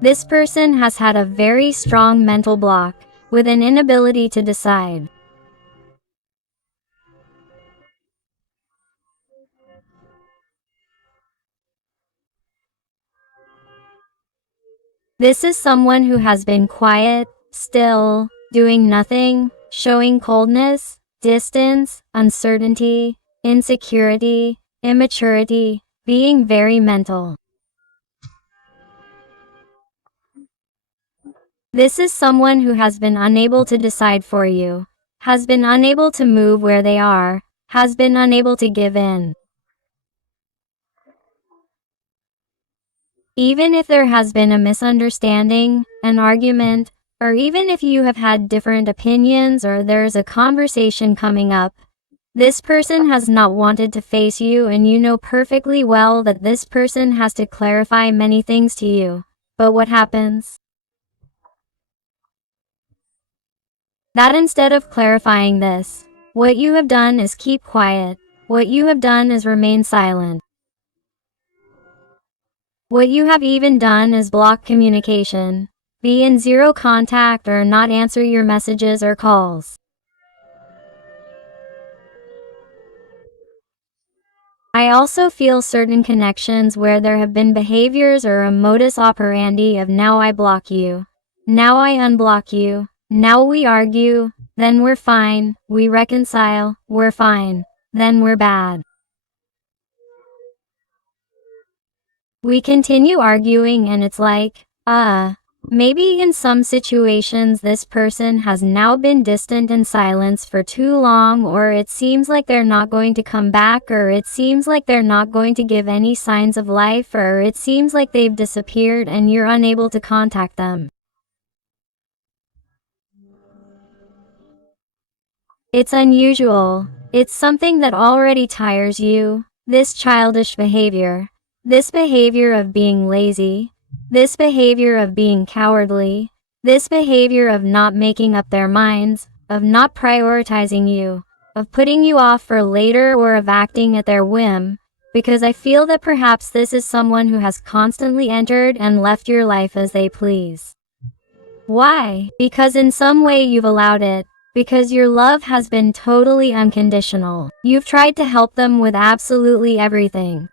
This person has had a very strong mental block, with an inability to decide. This is someone who has been quiet, still, doing nothing, showing coldness, distance, uncertainty, insecurity, immaturity, being very mental. This is someone who has been unable to decide for you, has been unable to move where they are, has been unable to give in. Even if there has been a misunderstanding, an argument, or even if you have had different opinions or there's a conversation coming up, this person has not wanted to face you, and you know perfectly well that this person has to clarify many things to you. But what happens? That instead of clarifying this, what you have done is keep quiet. What you have done is remain silent. What you have even done is block communication, be in zero contact, or not answer your messages or calls. I also feel certain connections where there have been behaviors or a modus operandi of now I block you, now I unblock you, now we argue, then we're fine, we reconcile, we're fine, then we're bad. We continue arguing and it's like, maybe in some situations this person has now been distant in silence for too long, or it seems like they're not going to come back, or it seems like they're not going to give any signs of life, or it seems like they've disappeared and you're unable to contact them. It's unusual. It's something that already tires you, this childish behavior. This behavior of being lazy, this behavior of being cowardly, this behavior of not making up their minds, of not prioritizing you, of putting you off for later, or of acting at their whim, because I feel that perhaps this is someone who has constantly entered and left your life as they please. Why? Because in some way you've allowed it. Because your love has been totally unconditional. You've tried to help them with absolutely everything.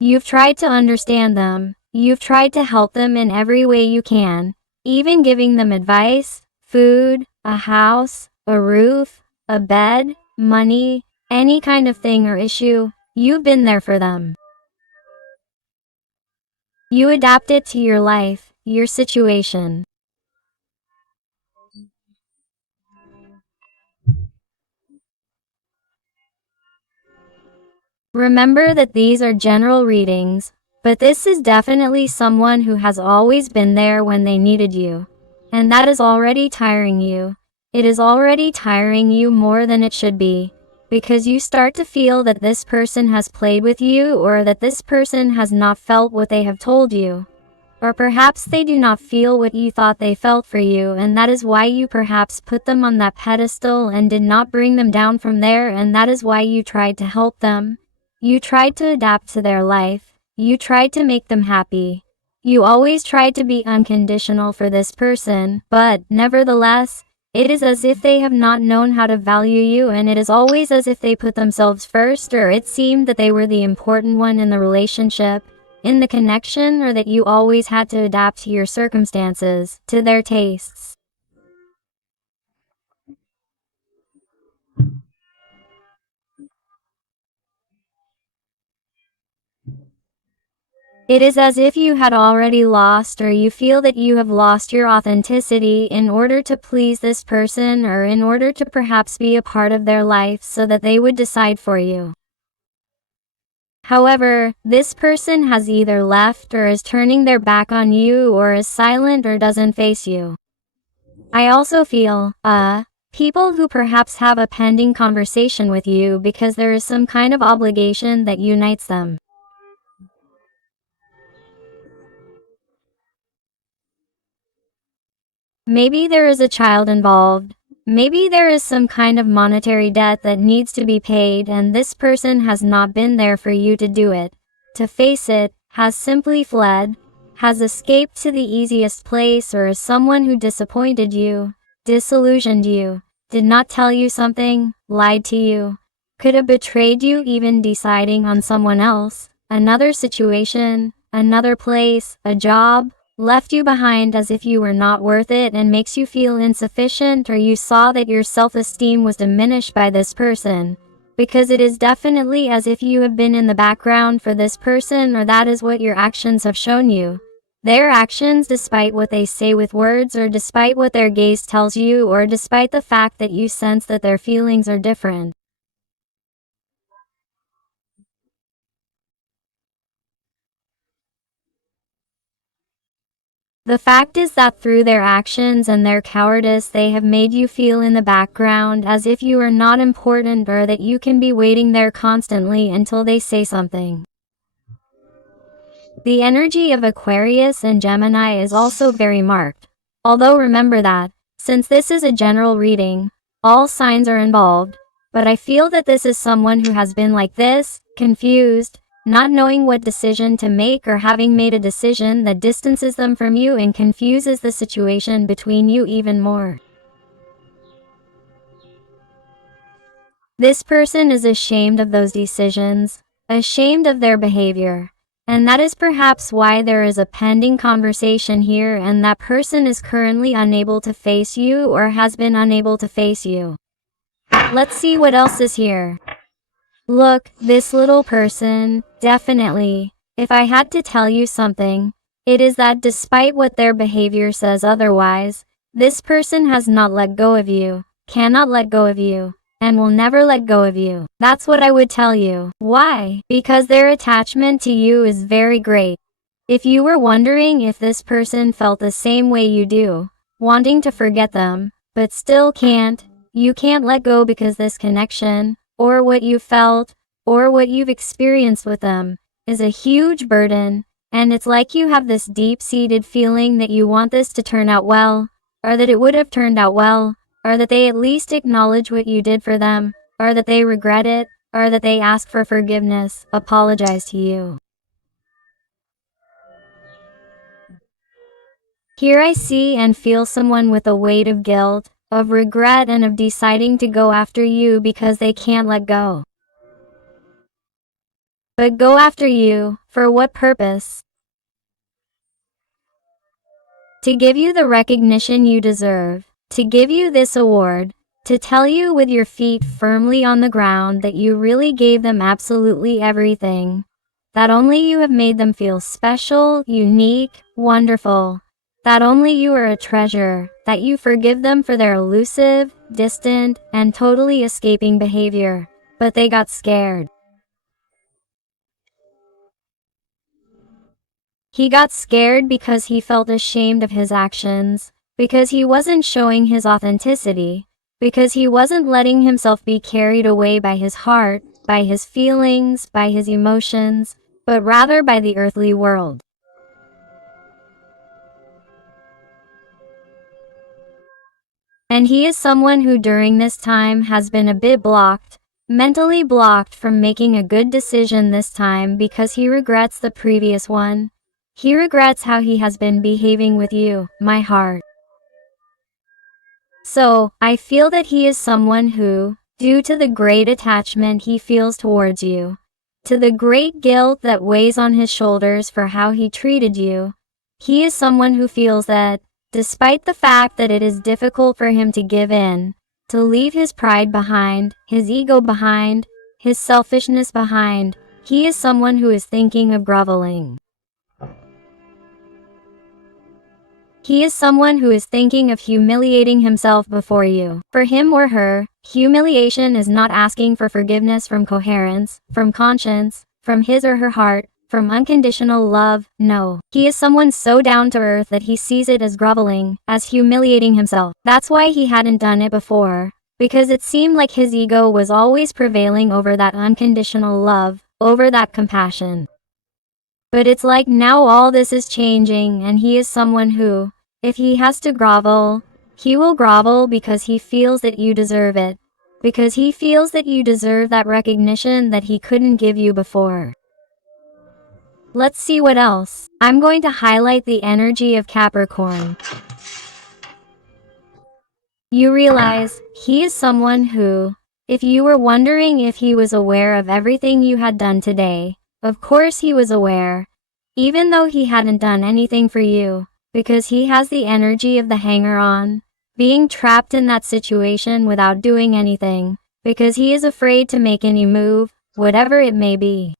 You've tried to understand them, you've tried to help them in every way you can, even giving them advice, food, a house, a roof, a bed, money, any kind of thing or issue. You've been there for them. You adapt it to your life, your situation. Remember that these are general readings, but this is definitely someone who has always been there when they needed you. And that is already tiring you. It is already tiring you more than it should be, because you start to feel that this person has played with you, or that this person has not felt what they have told you. Or perhaps they do not feel what you thought they felt for you, and that is why you perhaps put them on that pedestal and did not bring them down from there, and that is why you tried to help them. You tried to adapt to their life. You tried to make them happy. You always tried to be unconditional for this person, but, nevertheless, it is as if they have not known how to value you, and it is always as if they put themselves first, or it seemed that they were the important one in the relationship, in the connection, or that you always had to adapt to your circumstances, to their tastes. It is as if you had already lost, or you feel that you have lost your authenticity in order to please this person, or in order to perhaps be a part of their life so that they would decide for you. However, this person has either left, or is turning their back on you, or is silent, or doesn't face you. I also feel, people who perhaps have a pending conversation with you because there is some kind of obligation that unites them. Maybe there is a child involved. Maybe there is some kind of monetary debt that needs to be paid, and this person has not been there for you to do it, to face it, has simply fled, has escaped to the easiest place, or is someone who disappointed you, disillusioned you, did not tell you something, lied to you, could have betrayed you, even deciding on someone else, another situation, another place, a job, left you behind as if you were not worth it and makes you feel insufficient, or you saw that your self-esteem was diminished by this person. Because it is definitely as if you have been in the background for this person, or that is what your actions have shown you. Their actions, despite what they say with words, or despite what their gaze tells you, or despite the fact that you sense that their feelings are different. The fact is that through their actions and their cowardice, they have made you feel in the background as if you are not important, or that you can be waiting there constantly until they say something. The energy of Aquarius and Gemini is also very marked. Although remember that, since this is a general reading, all signs are involved, but I feel that this is someone who has been like this, confused, not knowing what decision to make, or having made a decision that distances them from you and confuses the situation between you even more. This person is ashamed of those decisions, ashamed of their behavior. And that is perhaps why there is a pending conversation here, and that person is currently unable to face you, or has been unable to face you. Let's see what else is here. Look, this little person, definitely, if I had to tell you something, it is that despite what their behavior says otherwise, this person has not let go of you, cannot let go of you, and will never let go of you. That's what I would tell you. Why? Because their attachment to you is very great. If you were wondering if this person felt the same way you do, wanting to forget them, but still can't, you can't let go, because this connection, or what you felt, or what you've experienced with them, is a huge burden, and it's like you have this deep-seated feeling that you want this to turn out well, or that it would have turned out well, or that they at least acknowledge what you did for them, or that they regret it, or that they ask for forgiveness, apologize to you. Here I see and feel someone with a weight of guilt, of regret, and of deciding to go after you because they can't let go. But go after you, for what purpose? To give you the recognition you deserve, to give you this award, to tell you with your feet firmly on the ground that you really gave them absolutely everything, that only you have made them feel special, unique, wonderful, that only you are a treasure, that you forgive them for their elusive, distant, and totally escaping behavior. But they got scared. He got scared because he felt ashamed of his actions, because he wasn't showing his authenticity, because he wasn't letting himself be carried away by his heart, by his feelings, by his emotions, but rather by the earthly world. And he is someone who during this time has been a bit blocked, mentally blocked from making a good decision this time, because he regrets the previous one. He regrets how he has been behaving with you, my heart. So, I feel that he is someone who, due to the great attachment he feels towards you, to the great guilt that weighs on his shoulders for how he treated you, he is someone who feels that, despite the fact that it is difficult for him to give in, to leave his pride behind, his ego behind, his selfishness behind, he is someone who is thinking of groveling. He is someone who is thinking of humiliating himself before you. For him or her, humiliation is not asking for forgiveness from coherence, from conscience, from his or her heart, from unconditional love. No. He is someone so down to earth that he sees it as groveling, as humiliating himself. That's why he hadn't done it before, because it seemed like his ego was always prevailing over that unconditional love, over that compassion. But it's like now all this is changing, and he is someone who, if he has to grovel, he will grovel because he feels that you deserve it, because he feels that you deserve that recognition that he couldn't give you before. Let's see what else. I'm going to highlight the energy of Capricorn. You realize he is someone who, if you were wondering if he was aware of everything you had done today, of course he was aware, even though he hadn't done anything for you, because he has the energy of the hanger-on, being trapped in that situation without doing anything, because he is afraid to make any move, whatever it may be.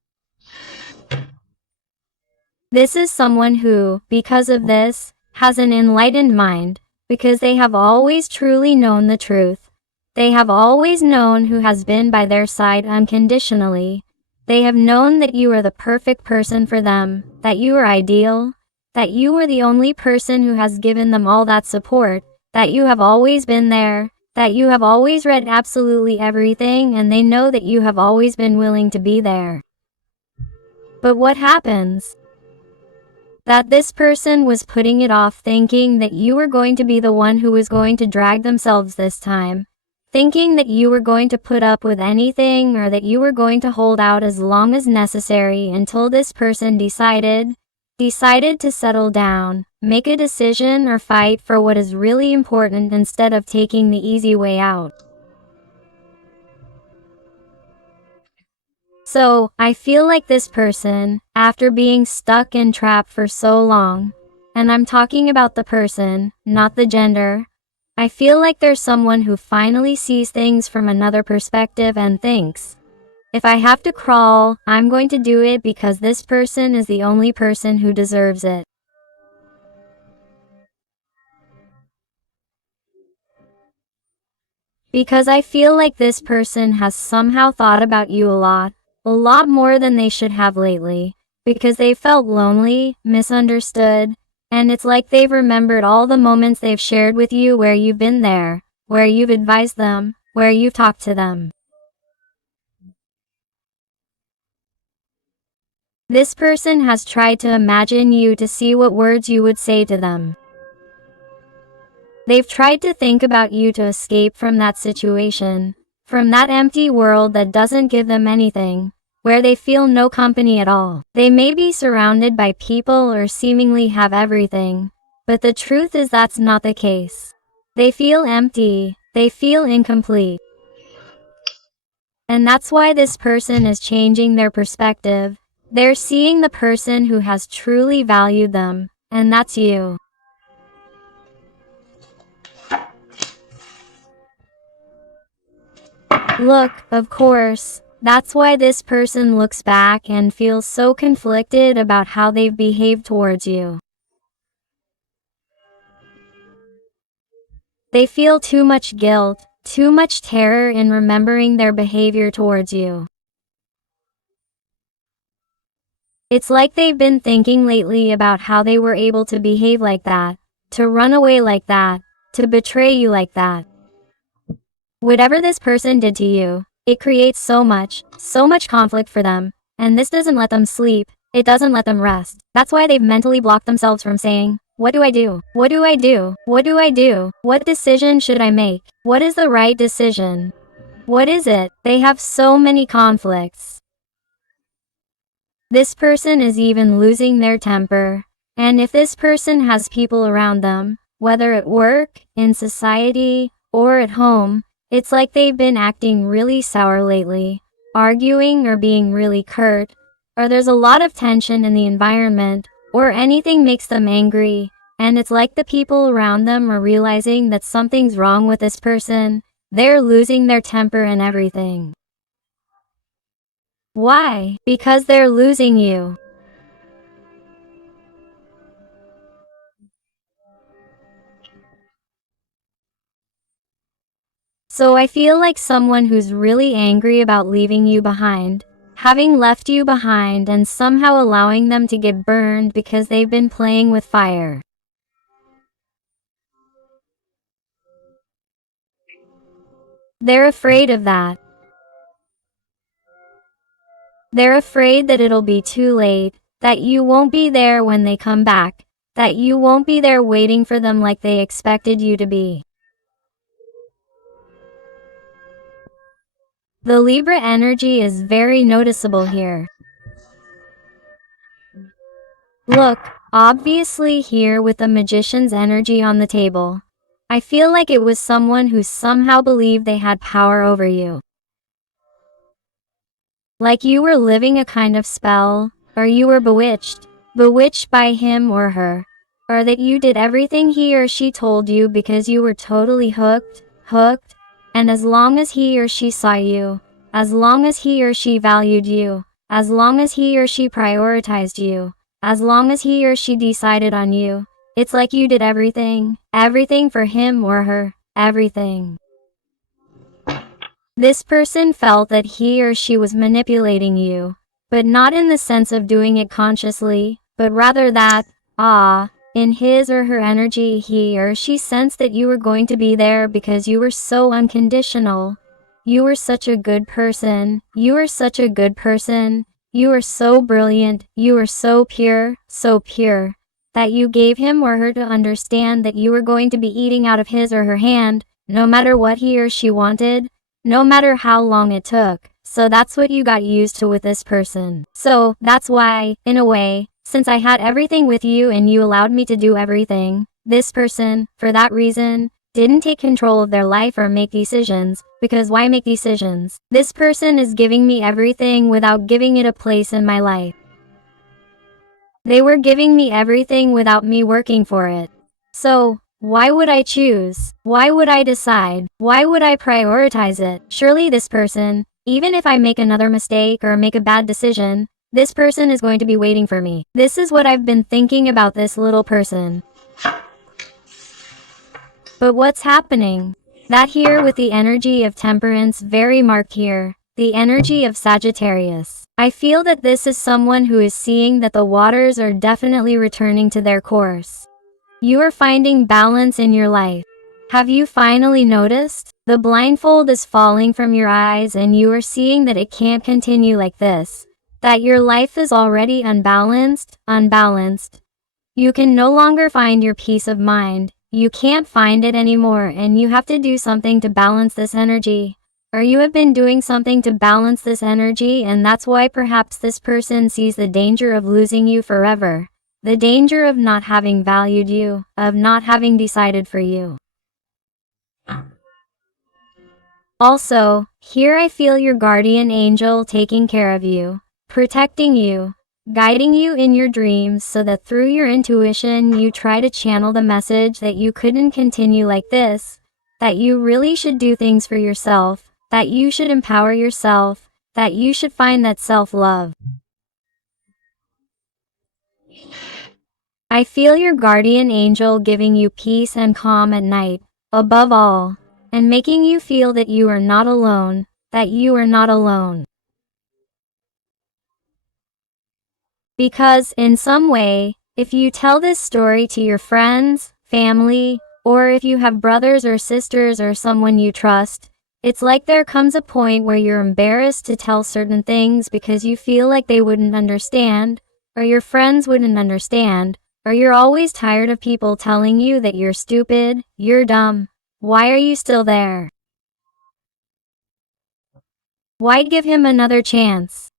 This is someone who, because of this, has an enlightened mind, because they have always truly known the truth. They have always known who has been by their side unconditionally. They have known that you are the perfect person for them, that you are ideal, that you are the only person who has given them all that support, that you have always been there, that you have always read absolutely everything, and they know that you have always been willing to be there. But what happens? That this person was putting it off, thinking that you were going to be the one who was going to drag themselves this time, thinking that you were going to put up with anything or that you were going to hold out as long as necessary until this person decided to settle down, make a decision or fight for what is really important instead of taking the easy way out. So, I feel like this person, after being stuck and trapped for so long, and I'm talking about the person, not the gender, I feel like there's someone who finally sees things from another perspective and thinks, if I have to crawl, I'm going to do it because this person is the only person who deserves it. Because I feel like this person has somehow thought about you a lot more than they should have lately, because they felt lonely, misunderstood, and it's like they've remembered all the moments they've shared with you where you've been there, where you've advised them, where you've talked to them. This person has tried to imagine you to see what words you would say to them. They've tried to think about you to escape from that situation, from that empty world that doesn't give them anything, where they feel no company at all. They may be surrounded by people or seemingly have everything, but the truth is that's not the case. They feel empty, they feel incomplete. And that's why this person is changing their perspective. They're seeing the person who has truly valued them, and that's you. Look, of course, that's why this person looks back and feels so conflicted about how they've behaved towards you. They feel too much guilt, too much terror in remembering their behavior towards you. It's like they've been thinking lately about how they were able to behave like that, to run away like that, to betray you like that. Whatever this person did to you, it creates so much conflict for them, and this doesn't let them sleep, it doesn't let them rest. That's why they've mentally blocked themselves from saying, what do I do? What do I do? What do I do? What decision should I make? What is the right decision? What is it? They have so many conflicts. This person is even losing their temper. And if this person has people around them, whether at work, in society, or at home, it's like they've been acting really sour lately, arguing or being really curt, or there's a lot of tension in the environment, or anything makes them angry, and it's like the people around them are realizing that something's wrong with this person, they're losing their temper and everything. Why? Because they're losing you. So I feel like someone who's really angry about leaving you behind, having left you behind and somehow allowing them to get burned because they've been playing with fire. They're afraid of that. They're afraid that it'll be too late, that you won't be there when they come back, that you won't be there waiting for them like they expected you to be. The Libra energy is very noticeable here. Look, obviously here with the magician's energy on the table. I feel like it was someone who somehow believed they had power over you. Like you were living a kind of spell, or you were bewitched by him or her, or that you did everything he or she told you because you were totally hooked, and as long as he or she saw you, as long as he or she valued you, as long as he or she prioritized you, as long as he or she decided on you, it's like you did everything for him or her, everything. This person felt that he or she was manipulating you, but not in the sense of doing it consciously, but rather that, in his or her energy he or she sensed that you were going to be there because you were so unconditional. You were such a good person, you were such a good person, you were so brilliant, you were so pure, that you gave him or her to understand that you were going to be eating out of his or her hand, no matter what he or she wanted, no matter how long it took. So that's what you got used to with this person. So that's why, in a way, since I had everything with you and you allowed me to do everything, this person, for that reason, didn't take control of their life or make decisions, because why make decisions? This person is giving me everything without giving it a place in my life. They were giving me everything without me working for it. So, why would I choose? Why would I decide? Why would I prioritize it? Surely this person, even if I make another mistake or make a bad decision, this person is going to be waiting for me. This is what I've been thinking about this little person. But what's happening? That here with the energy of temperance very marked here, the energy of Sagittarius. I feel that this is someone who is seeing that the waters are definitely returning to their course. You are finding balance in your life. Have you finally noticed? The blindfold is falling from your eyes and you are seeing that it can't continue like this. That your life is already unbalanced. You can no longer find your peace of mind. You can't find it anymore and you have to do something to balance this energy. Or you have been doing something to balance this energy and that's why perhaps this person sees the danger of losing you forever. The danger of not having valued you, of not having decided for you. Also, here I feel your guardian angel taking care of you, protecting you, guiding you in your dreams so that through your intuition you try to channel the message that you couldn't continue like this, that you really should do things for yourself, that you should empower yourself, that you should find that self-love. I feel your guardian angel giving you peace and calm at night, above all, and making you feel that you are not alone, that you are not alone. Because, in some way, if you tell this story to your friends, family, or if you have brothers or sisters or someone you trust, it's like there comes a point where you're embarrassed to tell certain things because you feel like they wouldn't understand, or your friends wouldn't understand, or you're always tired of people telling you that you're stupid, you're dumb. Why are you still there? Why give him another chance?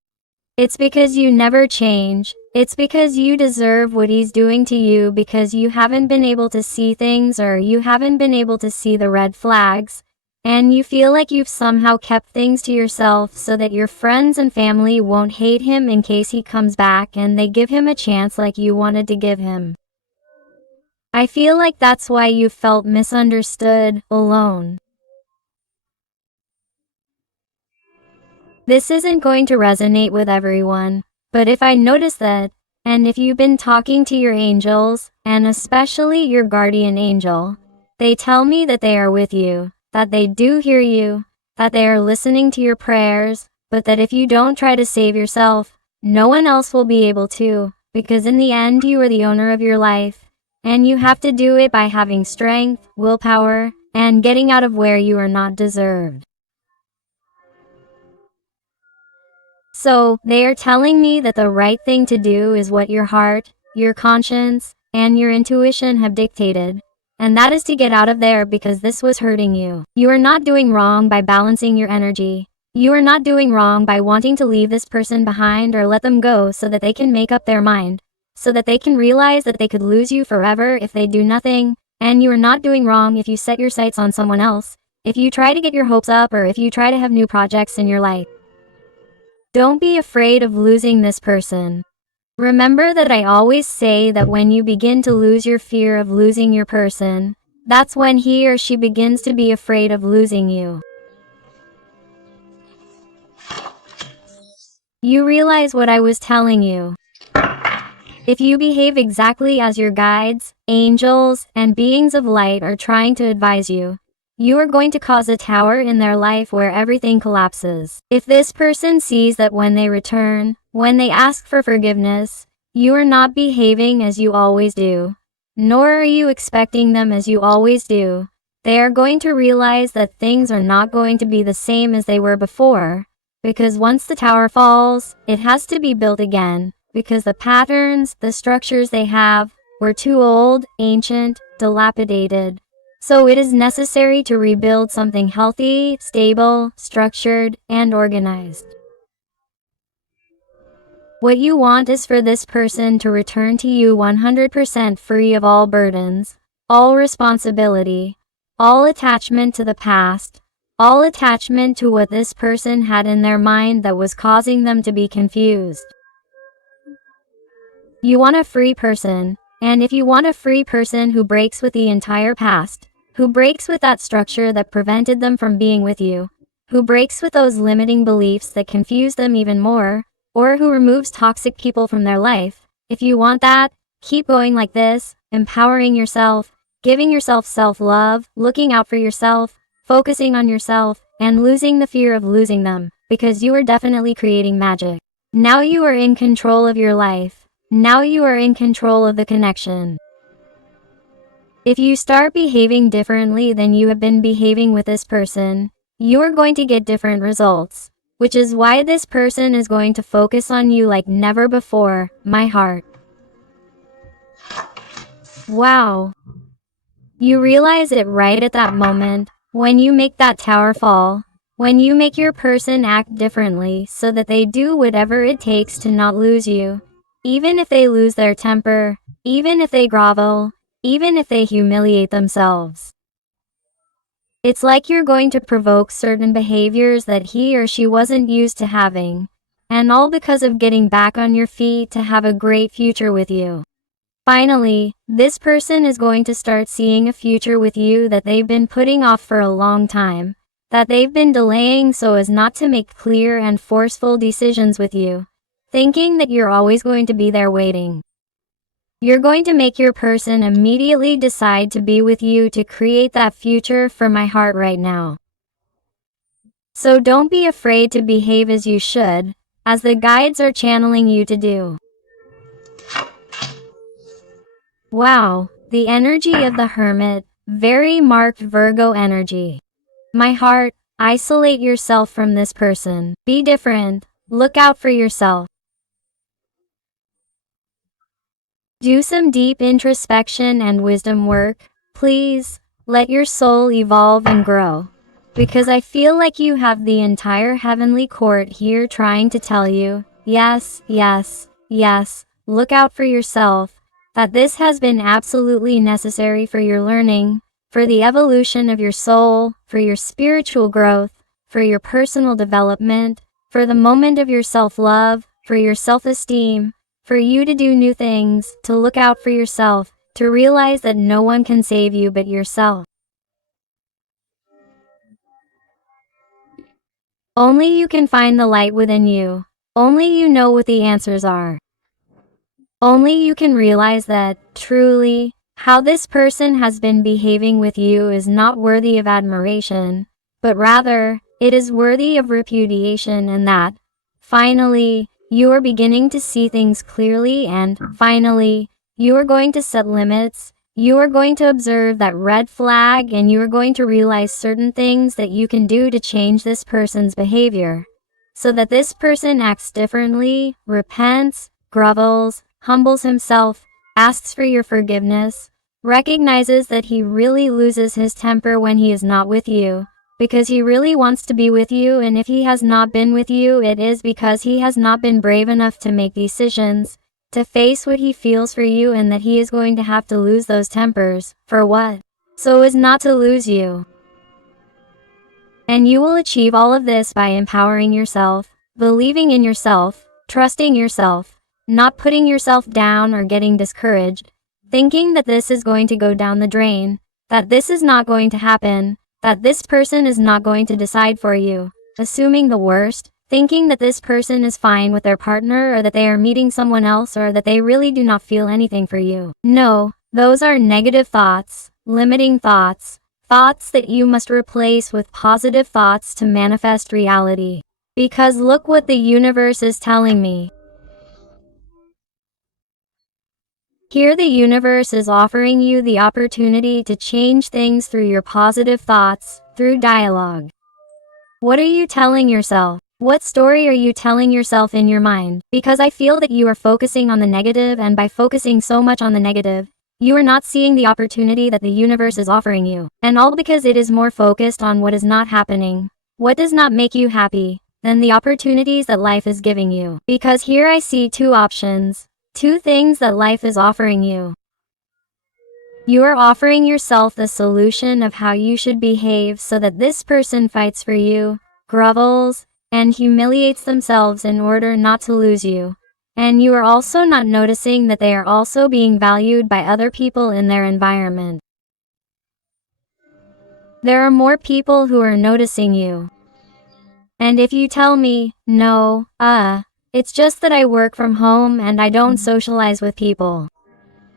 It's because you never change. It's because you deserve what he's doing to you because you haven't been able to see things or you haven't been able to see the red flags. And you feel like you've somehow kept things to yourself so that your friends and family won't hate him in case he comes back and they give him a chance like you wanted to give him. I feel like that's why you felt misunderstood, alone. This isn't going to resonate with everyone, but if I notice that, and if you've been talking to your angels, and especially your guardian angel, they tell me that they are with you, that they do hear you, that they are listening to your prayers, but that if you don't try to save yourself, no one else will be able to, because in the end you are the owner of your life, and you have to do it by having strength, willpower, and getting out of where you are not deserved. So, they are telling me that the right thing to do is what your heart, your conscience, and your intuition have dictated. And that is to get out of there because this was hurting you. You are not doing wrong by balancing your energy. You are not doing wrong by wanting to leave this person behind or let them go so that they can make up their mind. so that they can realize that they could lose you forever if they do nothing, and you are not doing wrong if you set your sights on someone else, if you try to get your hopes up, or if you try to have new projects in your life. Don't be afraid of losing this person. Remember that I always say that when you begin to lose your fear of losing your person, that's when he or she begins to be afraid of losing you. You realize what I was telling you. If you behave exactly as your guides, angels, and beings of light are trying to advise you, you are going to cause a tower in their life where everything collapses. If this person sees that when they return, when they ask for forgiveness, you are not behaving as you always do, nor are you expecting them as you always do, they are going to realize that things are not going to be the same as they were before, because once the tower falls, it has to be built again, because the patterns, the structures they have, were too old, ancient, dilapidated. So it is necessary to rebuild something healthy, stable, structured, and organized. What you want is for this person to return to you 100% free of all burdens, all responsibility, all attachment to the past, all attachment to what this person had in their mind that was causing them to be confused. You want a free person, and if you want a free person who breaks with the entire past, who breaks with that structure that prevented them from being with you, who breaks with those limiting beliefs that confuse them even more, or who removes toxic people from their life, if you want that, keep going like this, empowering yourself, giving yourself self-love, looking out for yourself, focusing on yourself, and losing the fear of losing them, because you are definitely creating magic. Now you are in control of your life. Now you are in control of the connection. If you start behaving differently than you have been behaving with this person, you are going to get different results, which is why this person is going to focus on you like never before, my heart. Wow. You realize it right at that moment, when you make that tower fall, when you make your person act differently so that they do whatever it takes to not lose you, even if they lose their temper, even if they grovel, even if they humiliate themselves. It's like you're going to provoke certain behaviors that he or she wasn't used to having, and all because of getting back on your feet to have a great future with you. Finally, this person is going to start seeing a future with you that they've been putting off for a long time, that they've been delaying so as not to make clear and forceful decisions with you, thinking that you're always going to be there waiting. You're going to make your person immediately decide to be with you to create that future for my heart right now. So don't be afraid to behave as you should, as the guides are channeling you to do. Wow, the energy of the Hermit, very marked Virgo energy. My heart, isolate yourself from this person. Be different, look out for yourself. Do some deep introspection and wisdom work, please. Let your soul evolve and grow. Because I feel like you have the entire heavenly court here trying to tell you, yes, yes, yes, look out for yourself, that this has been absolutely necessary for your learning, for the evolution of your soul, for your spiritual growth, for your personal development, for the moment of your self-love, for your self-esteem, for you to do new things, to look out for yourself, to realize that no one can save you but yourself. Only you can find the light within you. Only you know what the answers are. Only you can realize that, truly, how this person has been behaving with you is not worthy of admiration, but rather, it is worthy of repudiation, and that, finally, you are beginning to see things clearly, and, finally, you are going to set limits, you are going to observe that red flag, and you are going to realize certain things that you can do to change this person's behavior, so that this person acts differently, repents, grovels, humbles himself, asks for your forgiveness, recognizes that he really loses his temper when he is not with you, because he really wants to be with you, and if he has not been with you, it is because he has not been brave enough to make decisions. to face what he feels for you and that he is going to have to lose those tempers. For what? So as not to lose you. And you will achieve all of this by empowering yourself, believing in yourself, trusting yourself, not putting yourself down or getting discouraged, thinking that this is going to go down the drain, that this is not going to happen, that this person is not going to decide for you, assuming the worst, thinking that this person is fine with their partner or that they are meeting someone else or that they really do not feel anything for you. No, those are negative thoughts, limiting thoughts, thoughts that you must replace with positive thoughts to manifest reality. Because look what the universe is telling me. Here the universe is offering you the opportunity to change things through your positive thoughts, through dialogue. What are you telling yourself? What story are you telling yourself in your mind? Because I feel that you are focusing on the negative, and by focusing so much on the negative, you are not seeing the opportunity that the universe is offering you. And all because it is more focused on what is not happening, what does not make you happy, than the opportunities that life is giving you. Because here I see two options. Two things that life is offering you. You are offering yourself the solution of how you should behave so that this person fights for you, grovels, and humiliates themselves in order not to lose you. And you are also not noticing that they are also being valued by other people in their environment. There are more people who are noticing you. And if you tell me, no, it's just that I work from home and I don't socialize with people.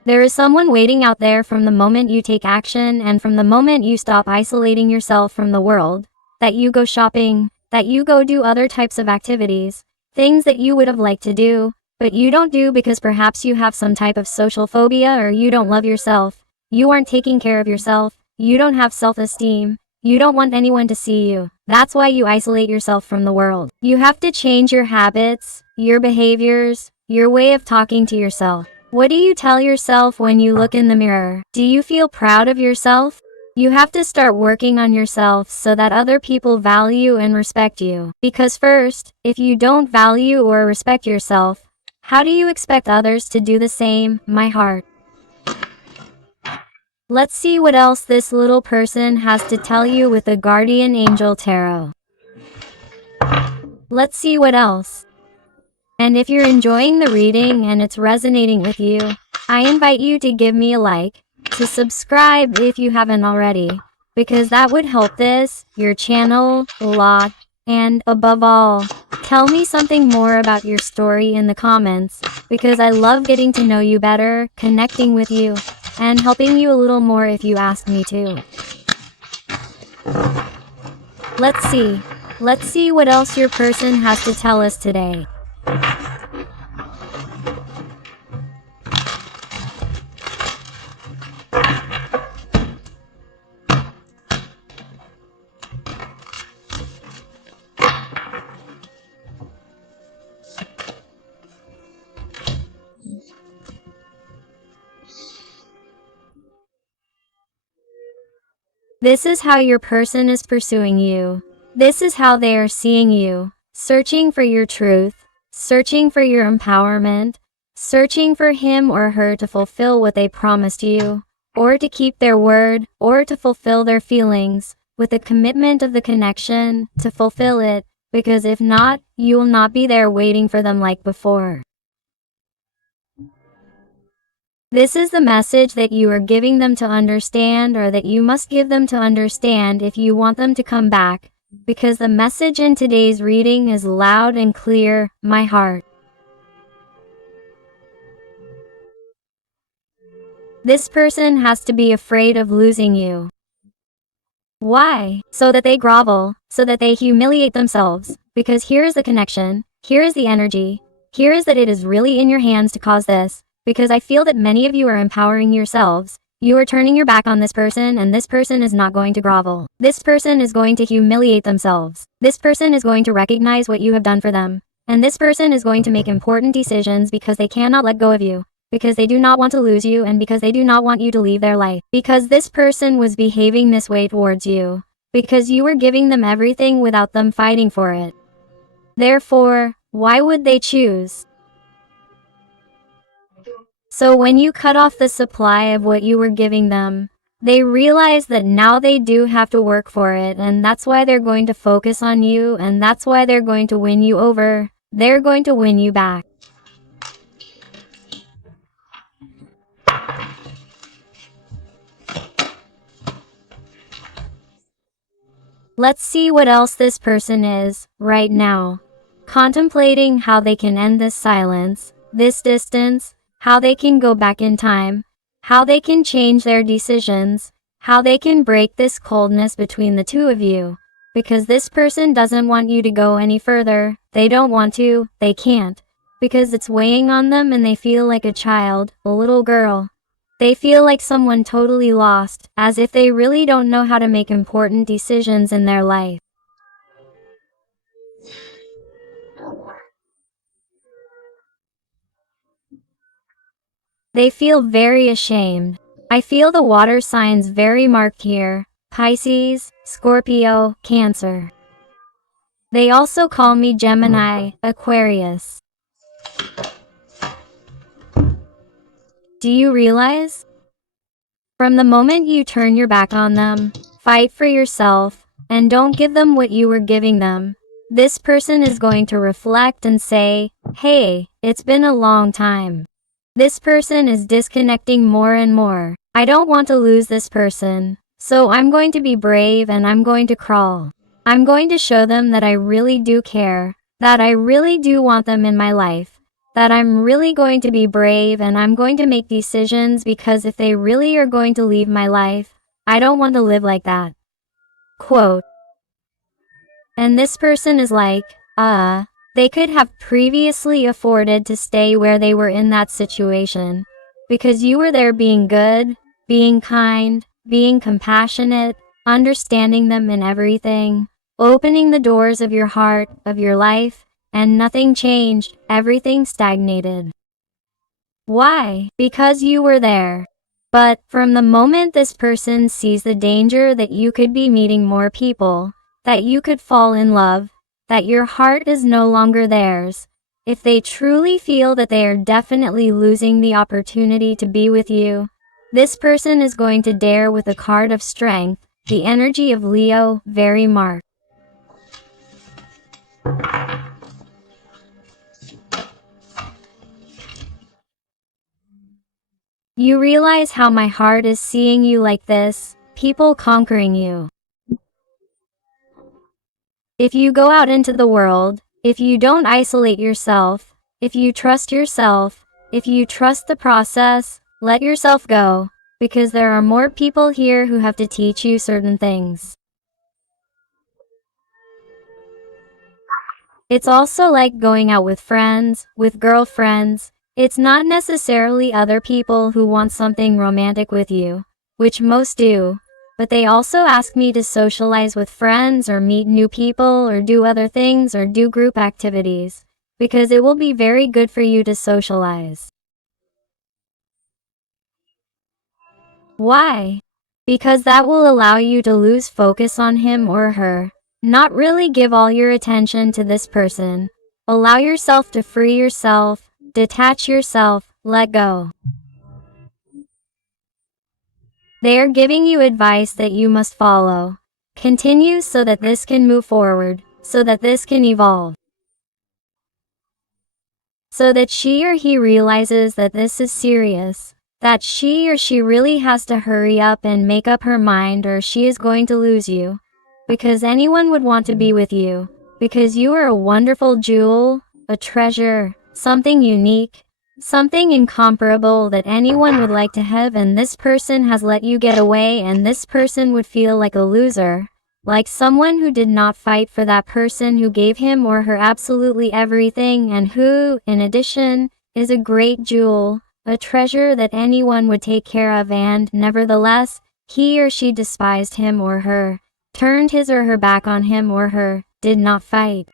There is someone waiting out there from the moment you take action and from the moment you stop isolating yourself from the world, that you go shopping, that you go do other types of activities, things that you would have liked to do, but you don't do because perhaps you have some type of social phobia or you don't love yourself, you aren't taking care of yourself, you don't have self-esteem, you don't want anyone to see you. That's why you isolate yourself from the world. You have to change your habits, your behaviors, your way of talking to yourself. What do you tell yourself when you look in the mirror? Do you feel proud of yourself? You have to start working on yourself so that other people value and respect you. Because first, if you don't value or respect yourself, how do you expect others to do the same, my heart? Let's see what else this little person has to tell you with the Guardian Angel Tarot. Let's see what else. And if you're enjoying the reading and it's resonating with you, I invite you to give me a like, to subscribe if you haven't already, because that would help your channel, a lot, and above all, tell me something more about your story in the comments, because I love getting to know you better, connecting with you, and helping you a little more if you ask me to. Let's see what else your person has to tell us today. This is how your person is pursuing you. This is how they are seeing you, searching for your truth, searching for your empowerment, searching for him or her to fulfill what they promised you, or to keep their word, or to fulfill their feelings, with the commitment of the connection, to fulfill it, because if not, you will not be there waiting for them like before. This is the message that you are giving them to understand, or that you must give them to understand if you want them to come back, because the message in today's reading is loud and clear, my heart. This person has to be afraid of losing you. Why? So that they grovel, so that they humiliate themselves, because here is the connection, here is the energy, here is that it is really in your hands to cause this. Because I feel that many of you are empowering yourselves. You are turning your back on this person, and this person is not going to grovel. This person is going to humiliate themselves. This person is going to recognize what you have done for them. And this person is going to make important decisions because they cannot let go of you. Because they do not want to lose you, and because they do not want you to leave their life. Because this person was behaving this way towards you. Because you were giving them everything without them fighting for it. Therefore, why would they choose So when you cut off the supply of what you were giving them, they realize that now they do have to work for it, and that's why they're going to focus on you, and that's why they're going to win you over. They're going to win you back. Let's see what else this person is right now. Contemplating how they can end this silence, this distance, how they can go back in time, how they can change their decisions, how they can break this coldness between the two of you. Because this person doesn't want you to go any further. They don't want to, they can't. Because it's weighing on them and they feel like a child, a little girl. They feel like someone totally lost, as if they really don't know how to make important decisions in their life. They feel very ashamed. I feel the water signs very marked here: Pisces, Scorpio, Cancer. They also call me Gemini, Aquarius. Do you realize? From the moment you turn your back on them, fight for yourself, and don't give them what you were giving them, this person is going to reflect and say, hey, it's been a long time. This person is disconnecting more and more. I don't want to lose this person, so I'm going to be brave and I'm going to crawl. I'm going to show them that I really do care, that I really do want them in my life, that I'm really going to be brave and I'm going to make decisions, because if they really are going to leave my life, I don't want to live like that. Quote. And this person is like, they could have previously afforded to stay where they were in that situation, because you were there being good, being kind, being compassionate, understanding them in everything, opening the doors of your heart, of your life, and nothing changed, everything stagnated. Why? Because you were there. But from the moment this person sees the danger that you could be meeting more people, that you could fall in love, that your heart is no longer theirs, if they truly feel that they are definitely losing the opportunity to be with you, this person is going to dare with a card of strength, the energy of Leo, very marked. You realize how my heart is seeing you like this, people conquering you. If you go out into the world, if you don't isolate yourself, if you trust yourself, if you trust the process, let yourself go, because there are more people here who have to teach you certain things. It's also like going out with friends, with girlfriends. It's not necessarily other people who want something romantic with you, which most do, but they also ask me to socialize with friends or meet new people or do other things or do group activities, because it will be very good for you to socialize. Why? Because that will allow you to lose focus on him or her, not really give all your attention to this person. Allow yourself to free yourself, detach yourself, let go. They are giving you advice that you must follow. Continue so that this can move forward, so that this can evolve. So that she or he realizes that this is serious, that she or she really has to hurry up and make up her mind, or she is going to lose you. Because anyone would want to be with you, because you are a wonderful jewel, a treasure, something unique, something incomparable that anyone would like to have, and this person has let you get away, and this person would feel like a loser, like someone who did not fight for that person who gave him or her absolutely everything, and who, in addition, is a great jewel, a treasure that anyone would take care of, and nevertheless, he or she despised him or her, turned his or her back on him or her, did not fight.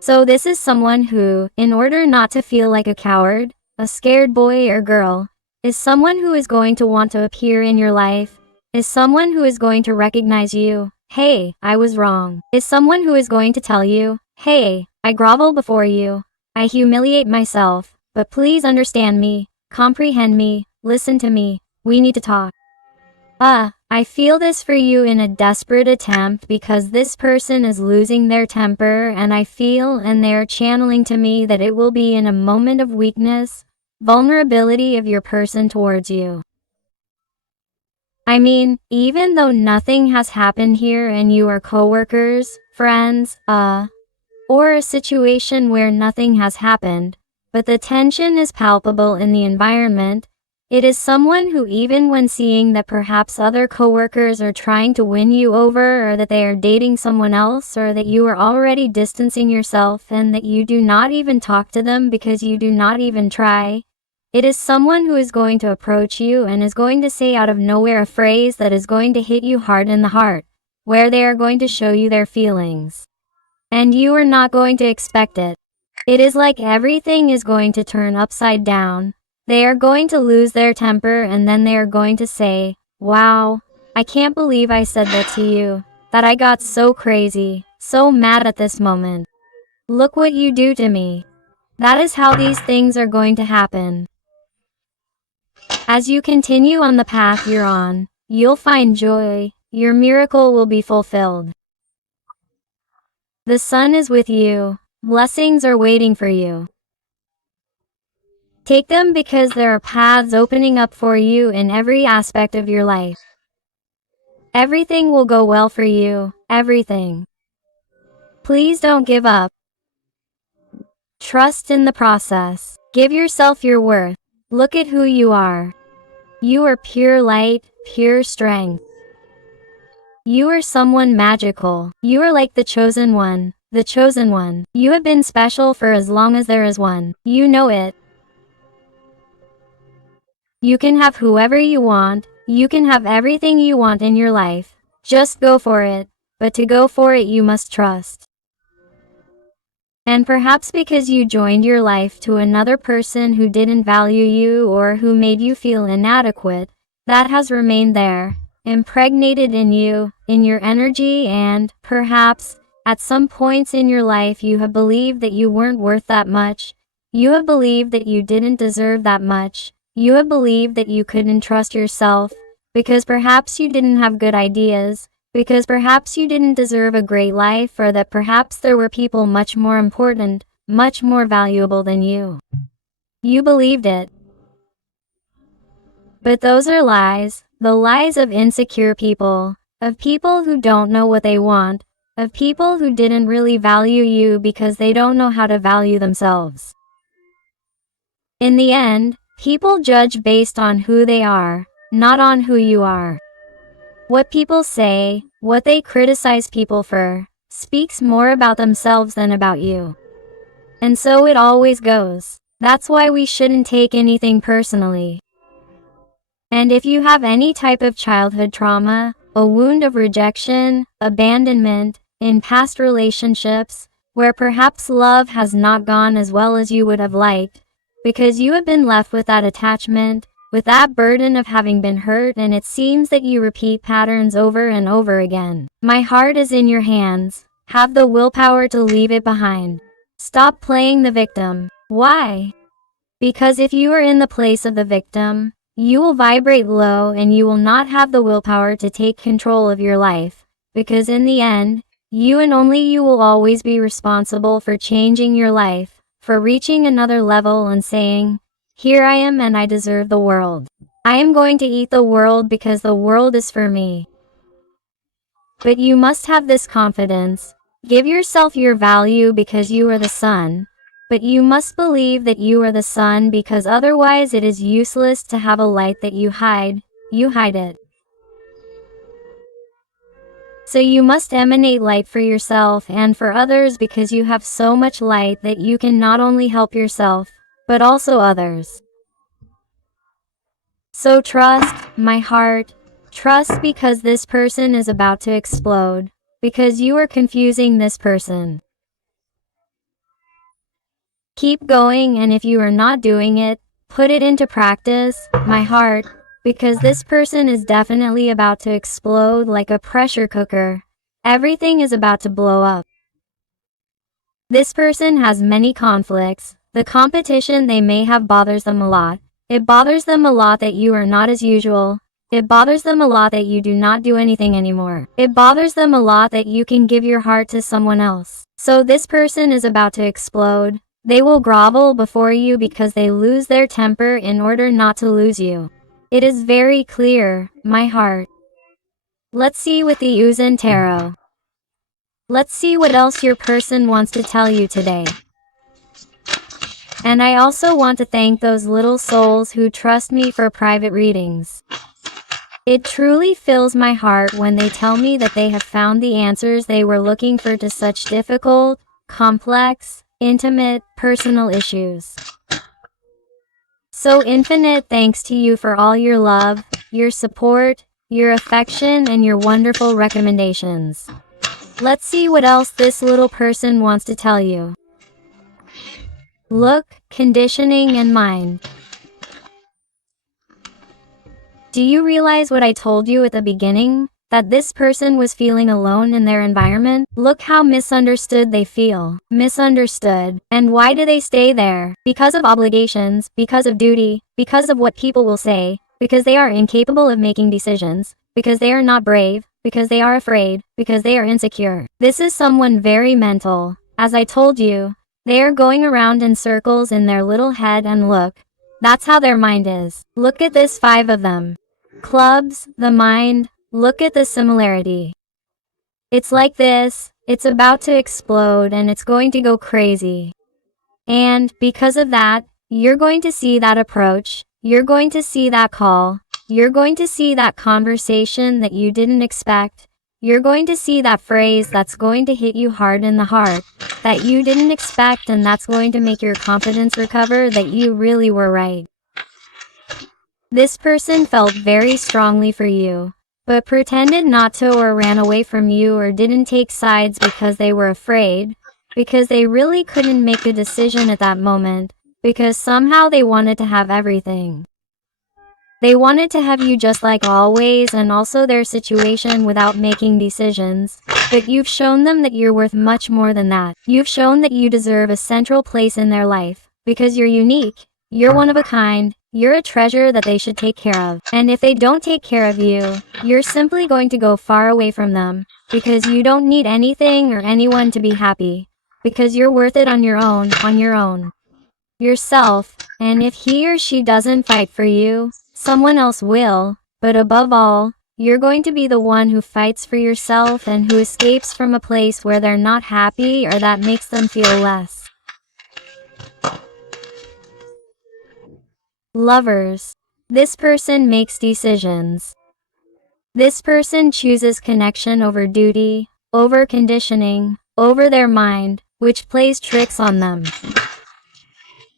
So this is someone who, in order not to feel like a coward, a scared boy or girl, is someone who is going to want to appear in your life, is someone who is going to recognize you, hey, I was wrong, is someone who is going to tell you, hey, I grovel before you, I humiliate myself, but please understand me, comprehend me, listen to me, we need to talk. I feel this for you in a desperate attempt because this person is losing their temper, and I feel and they're channeling to me that it will be in a moment of weakness, vulnerability of your person towards you. I mean, even though nothing has happened here and you are coworkers, friends, or a situation where nothing has happened, but the tension is palpable in the environment, it is someone who, even when seeing that perhaps other coworkers are trying to win you over, or that they are dating someone else, or that you are already distancing yourself and that you do not even talk to them because you do not even try, it is someone who is going to approach you and is going to say out of nowhere a phrase that is going to hit you hard in the heart, where they are going to show you their feelings. And you are not going to expect it. It is like everything is going to turn upside down. They are going to lose their temper and then they are going to say, "Wow, I can't believe I said that to you, that I got so crazy, so mad at this moment. Look what you do to me." That is how these things are going to happen. As you continue on the path you're on, you'll find joy, your miracle will be fulfilled. The sun is with you, blessings are waiting for you. Take them because there are paths opening up for you in every aspect of your life. Everything will go well for you, everything. Please don't give up. Trust in the process. Give yourself your worth. Look at who you are. You are pure light, pure strength. You are someone magical. You are like the chosen one, the chosen one. You have been special for as long as there is one. You know it. You can have whoever you want. You can have everything you want in your life. Just go for it. But to go for it, you must trust. And perhaps because you joined your life to another person who didn't value you or who made you feel inadequate, that has remained there, impregnated in you, in your energy, and perhaps at some points in your life you have believed that you weren't worth that much. You have believed that you didn't deserve that much. You have believed that you couldn't trust yourself because perhaps you didn't have good ideas, because perhaps you didn't deserve a great life, or that perhaps there were people much more important, much more valuable than you. You believed it. But those are lies, the lies of insecure people, of people who don't know what they want, of people who didn't really value you because they don't know how to value themselves. In the end, people judge based on who they are, not on who you are. What people say, what they criticize people for, speaks more about themselves than about you. And so it always goes. That's why we shouldn't take anything personally. And if you have any type of childhood trauma, a wound of rejection, abandonment, in past relationships, where perhaps love has not gone as well as you would have liked, because you have been left with that attachment, with that burden of having been hurt, and it seems that you repeat patterns over and over again. My heart is in your hands. Have the willpower to leave it behind. Stop playing the victim. Why? Because if you are in the place of the victim, you will vibrate low and you will not have the willpower to take control of your life, because in the end, you and only you will always be responsible for changing your life, for reaching another level and saying, "Here I am and I deserve the world. I am going to eat the world because the world is for me." But you must have this confidence. Give yourself your value because you are the sun. But you must believe that you are the sun, because otherwise it is useless to have a light that you hide it. So you must emanate light for yourself and for others, because you have so much light that you can not only help yourself, but also others. So trust, my heart, trust, because this person is about to explode, because you are confusing this person. Keep going, and if you are not doing it, put it into practice, my heart, because this person is definitely about to explode like a pressure cooker. Everything is about to blow up. This person has many conflicts, The competition they may have bothers them a lot. It bothers them a lot that you are not as usual. It bothers them a lot that you do not do anything anymore. It bothers them a lot that you can give your heart to someone else. So this person is about to explode. They will grovel before you because they lose their temper in order not to lose you. It is very clear, my heart. Let's see with the Uzin Tarot. Let's see what else your person wants to tell you today. And I also want to thank those little souls who trust me for private readings. It truly fills my heart when they tell me that they have found the answers they were looking for to such difficult, complex, intimate, personal issues. So infinite thanks to you for all your love, your support, your affection, and your wonderful recommendations. Let's see what else this little person wants to tell you. Look, conditioning, and mind. Do you realize what I told you at the beginning? That this person was feeling alone in their environment? Look how misunderstood they feel. Misunderstood. And why do they stay there? Because of obligations, because of duty, because of what people will say, because they are incapable of making decisions, because they are not brave, because they are afraid, because they are insecure. This is someone very mental. As I told you, they are going around in circles in their little head, and look, that's how their mind is. Look at this 5 of them. Clubs, the mind, look at the similarity. It's like this, it's about to explode and it's going to go crazy. And because of that, you're going to see that approach, you're going to see that call, you're going to see that conversation that you didn't expect, you're going to see that phrase that's going to hit you hard in the heart, that you didn't expect, and that's going to make your confidence recover that you really were right. This person felt very strongly for you, but pretended not to or ran away from you or didn't take sides because they were afraid, because they really couldn't make a decision at that moment, because somehow they wanted to have everything. They wanted to have you just like always and also their situation without making decisions, but you've shown them that you're worth much more than that. You've shown that you deserve a central place in their life, because you're unique, you're one of a kind, you're a treasure that they should take care of. And if they don't take care of you, you're simply going to go far away from them, because you don't need anything or anyone to be happy, because you're worth it on your own, yourself, and if he or she doesn't fight for you, someone else will, but above all, you're going to be the one who fights for yourself and who escapes from a place where they're not happy or that makes them feel less. Lovers. This person makes decisions. This person chooses connection over duty, over conditioning, over their mind, which plays tricks on them.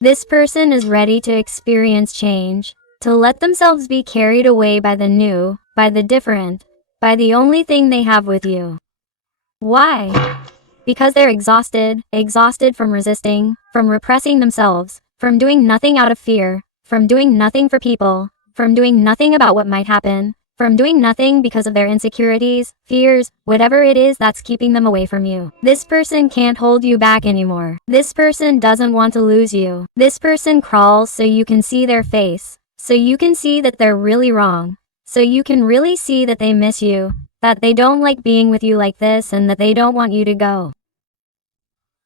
This person is ready to experience change, to let themselves be carried away by the new, by the different, by the only thing they have with you. Why? Because they're exhausted from resisting, from repressing themselves, from doing nothing out of fear, from doing nothing for people, from doing nothing about what might happen, from doing nothing because of their insecurities, fears, whatever it is that's keeping them away from you. This person can't hold you back anymore. This person doesn't want to lose you. This person crawls so you can see their face, so you can see that they're really wrong, so you can really see that they miss you, that they don't like being with you like this, and that they don't want you to go.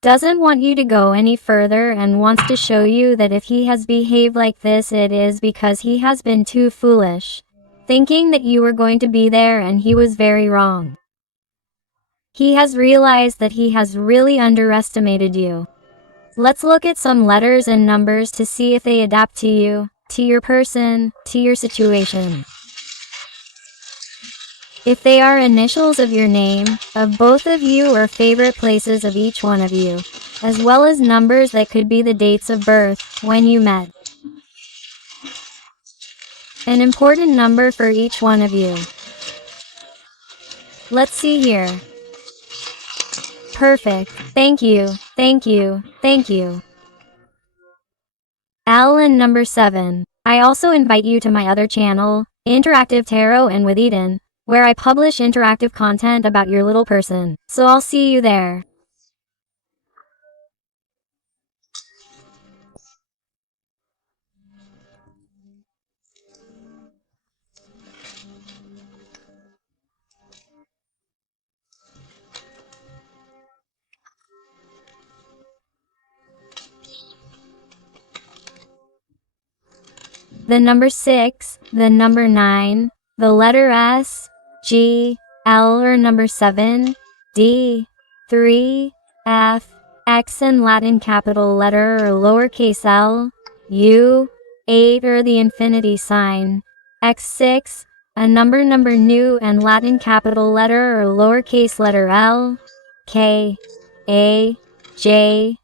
Doesn't want you to go any further and wants to show you that if he has behaved like this, it is because he has been too foolish, thinking that you were going to be there, and he was very wrong. He has realized that he has really underestimated you. Let's look at some letters and numbers to see if they adapt to you, to your person, to your situation. If they are initials of your name, of both of you, or favorite places of each one of you, as well as numbers that could be the dates of birth, when you met. An important number for each one of you. Let's see here. Perfect. Thank you, thank you, thank you. And number 7. I also invite you to my other channel, Interactive Tarot and with Eden, where I publish interactive content about your little person. So I'll see you there. the number 6, the number 9, the letter S, G, L or number 7, D, 3, F, X in Latin capital letter or lowercase l, U, 8 or the infinity sign, X6, a number new and Latin capital letter or lowercase letter l, K, A, J,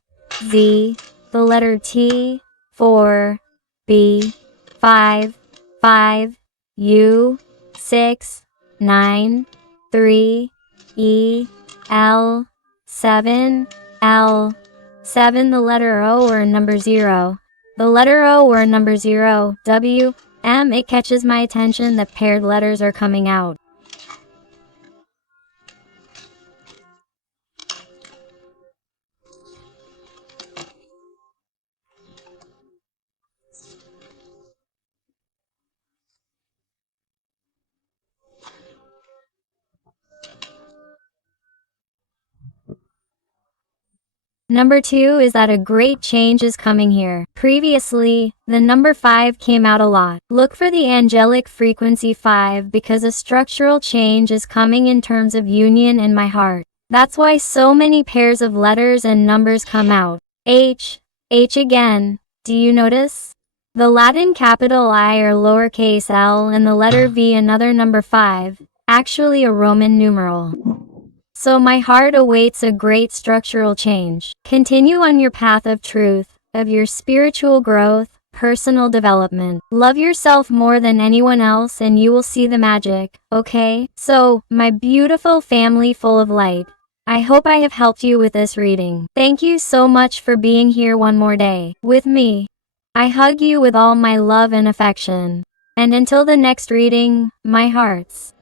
Z, the letter T, 4, B, 5, 5, U, 6, 9, 3, E, L, 7, L, 7 the letter O or number 0. The letter O or number 0, W, M. It catches my attention that paired letters are coming out. Number 2 is that a great change is coming here. Previously, the number 5 came out a lot. Look for the angelic frequency 5 because a structural change is coming in terms of union in my heart. That's why so many pairs of letters and numbers come out. H, H again. Do you notice? The Latin capital I or lowercase l and the letter V another number 5, actually a Roman numeral. So my heart awaits a great structural change. Continue on your path of truth, of your spiritual growth, personal development. Love yourself more than anyone else and you will see the magic, okay? So, my beautiful family full of light, I hope I have helped you with this reading. Thank you so much for being here one more day with me. I hug you with all my love and affection. And until the next reading, my hearts.